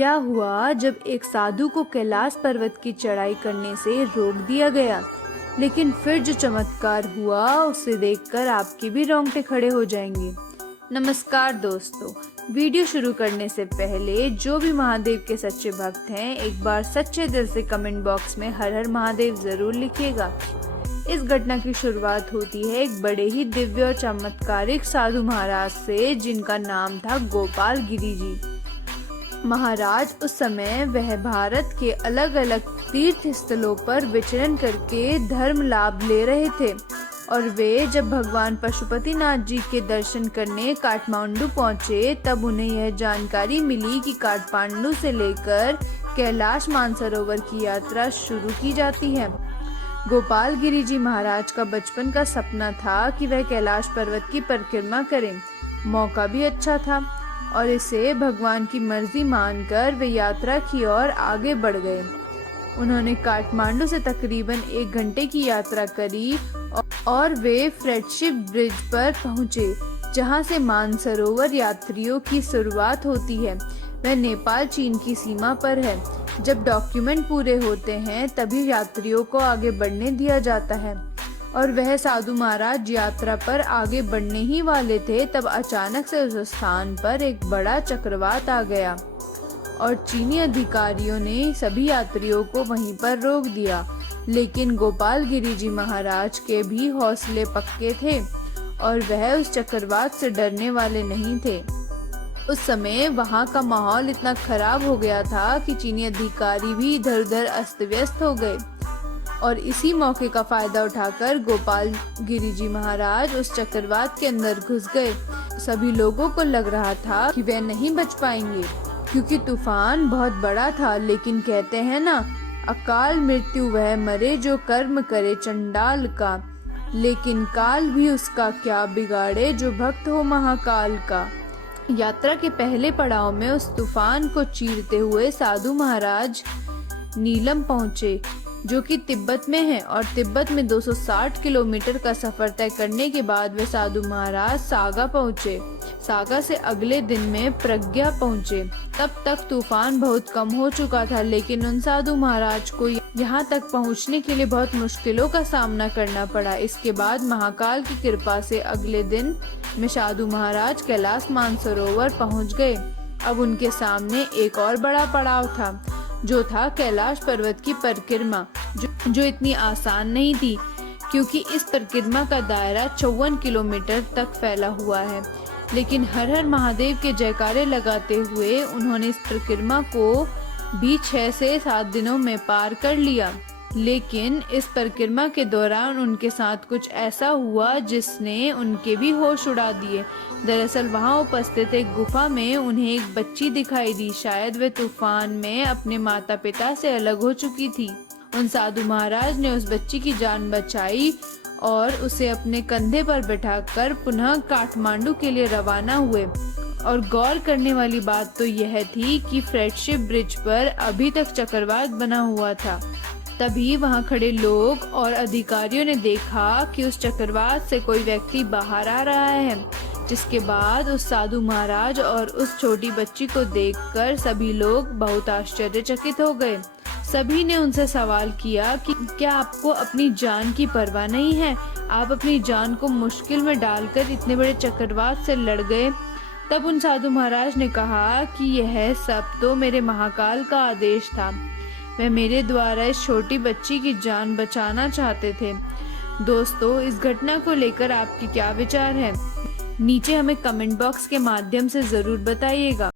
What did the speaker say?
क्या हुआ जब एक साधु को कैलाश पर्वत की चढ़ाई करने से रोक दिया गया, लेकिन फिर जो चमत्कार हुआ उसे देखकर आपके भी रोंगटे खड़े हो जाएंगे। नमस्कार दोस्तों, वीडियो शुरू करने से पहले जो भी महादेव के सच्चे भक्त हैं, एक बार सच्चे दिल से कमेंट बॉक्स में हर हर महादेव जरूर लिखिएगा। इस घटना की शुरुआत होती है एक बड़े ही दिव्य और चमत्कारिक साधु महाराज से, जिनका नाम था गोपाल गिरी जी महाराज। उस समय वह भारत के अलग अलग तीर्थ स्थलों पर विचरण करके धर्म लाभ ले रहे थे और वे जब भगवान पशुपतिनाथ जी के दर्शन करने काठमांडू पहुंचे, तब उन्हें यह जानकारी मिली कि काठमांडू से लेकर कैलाश मानसरोवर की यात्रा शुरू की जाती है। गोपाल गिरी जी महाराज का बचपन का सपना था कि वह कैलाश पर्वत की परिक्रमा करें। मौका भी अच्छा था और इसे भगवान की मर्जी मानकर वे यात्रा की ओर आगे बढ़ गए। उन्होंने काठमांडू से तकरीबन 1 घंटे की यात्रा करी और वे फ्रेंडशिप ब्रिज पर पहुंचे, जहां से मानसरोवर यात्रियों की शुरुआत होती है। वह नेपाल चीन की सीमा पर है। जब डॉक्यूमेंट पूरे होते हैं तभी यात्रियों को आगे बढ़ने दिया जाता है और वह साधु महाराज यात्रा पर आगे बढ़ने ही वाले थे, तब अचानक से उस स्थान पर एक बड़ा चक्रवात आ गया और चीनी अधिकारियों ने सभी यात्रियों को वहीं पर रोक दिया। लेकिन गोपाल गिरी जी महाराज के भी हौसले पक्के थे और वह उस चक्रवात से डरने वाले नहीं थे। उस समय वहां का माहौल इतना खराब हो गया था कि चीनी अधिकारी भी इधर उधर अस्त व्यस्त हो गए और इसी मौके का फायदा उठाकर गोपाल गिरी जी महाराज उस चक्रवात के अंदर घुस गए। सभी लोगों को लग रहा था कि वे नहीं बच पाएंगे क्योंकि तूफान बहुत बड़ा था, लेकिन कहते हैं ना, अकाल मृत्यु वह मरे जो कर्म करे चंडाल का, लेकिन काल भी उसका क्या बिगाड़े जो भक्त हो महाकाल का। यात्रा के पहले पड़ाव में उस तूफान को चीरते हुए साधु महाराज नीलम पहुंचे, जो कि तिब्बत में है, और तिब्बत में 260 किलोमीटर का सफर तय करने के बाद वे साधु महाराज सागा पहुंचे। सागा से अगले दिन में प्रज्ञा पहुंचे। तब तक तूफान बहुत कम हो चुका था, लेकिन उन साधु महाराज को यहाँ तक पहुँचने के लिए बहुत मुश्किलों का सामना करना पड़ा। इसके बाद महाकाल की कृपा से अगले दिन में साधु महाराज कैलाश मानसरोवर पहुँच गए। अब उनके सामने एक और बड़ा पड़ाव था, जो था कैलाश पर्वत की परिक्रमा, जो इतनी आसान नहीं थी क्योंकि इस परिक्रमा का दायरा 54 किलोमीटर तक फैला हुआ है। लेकिन हर हर महादेव के जयकारे लगाते हुए उन्होंने इस परिक्रमा को भी 6 से 7 दिनों में पार कर लिया। लेकिन इस परिक्रमा के दौरान उनके साथ कुछ ऐसा हुआ जिसने उनके भी होश उड़ा दिए। दरअसल वहां उपस्थित एक गुफा में उन्हें एक बच्ची दिखाई दी। शायद वे तूफान में अपने माता पिता से अलग हो चुकी थी। उन साधु महाराज ने उस बच्ची की जान बचाई और उसे अपने कंधे पर बैठाकर पुनः काठमांडू के लिए रवाना हुए। और गौर करने वाली बात तो यह थी कि फ्रेंडशिप ब्रिज पर अभी तक चक्रवात बना हुआ था। तभी वहां खड़े लोग और अधिकारियों ने देखा कि उस चक्रवात से कोई व्यक्ति बाहर आ रहा है, जिसके बाद उस साधु महाराज और उस छोटी बच्ची को देखकर सभी लोग बहुत आश्चर्यचकित हो गए। सभी ने उनसे सवाल किया कि क्या आपको अपनी जान की परवाह नहीं है? आप अपनी जान को मुश्किल में डालकर इतने बड़े चक्रवात से लड़ गए। तब उन साधु महाराज ने कहा कि यह सब तो मेरे महाकाल का आदेश था। वह मेरे द्वारा इस छोटी बच्ची की जान बचाना चाहते थे। दोस्तों, इस घटना को लेकर आपके क्या विचार हैं? नीचे हमें कमेंट बॉक्स के माध्यम से जरूर बताइएगा।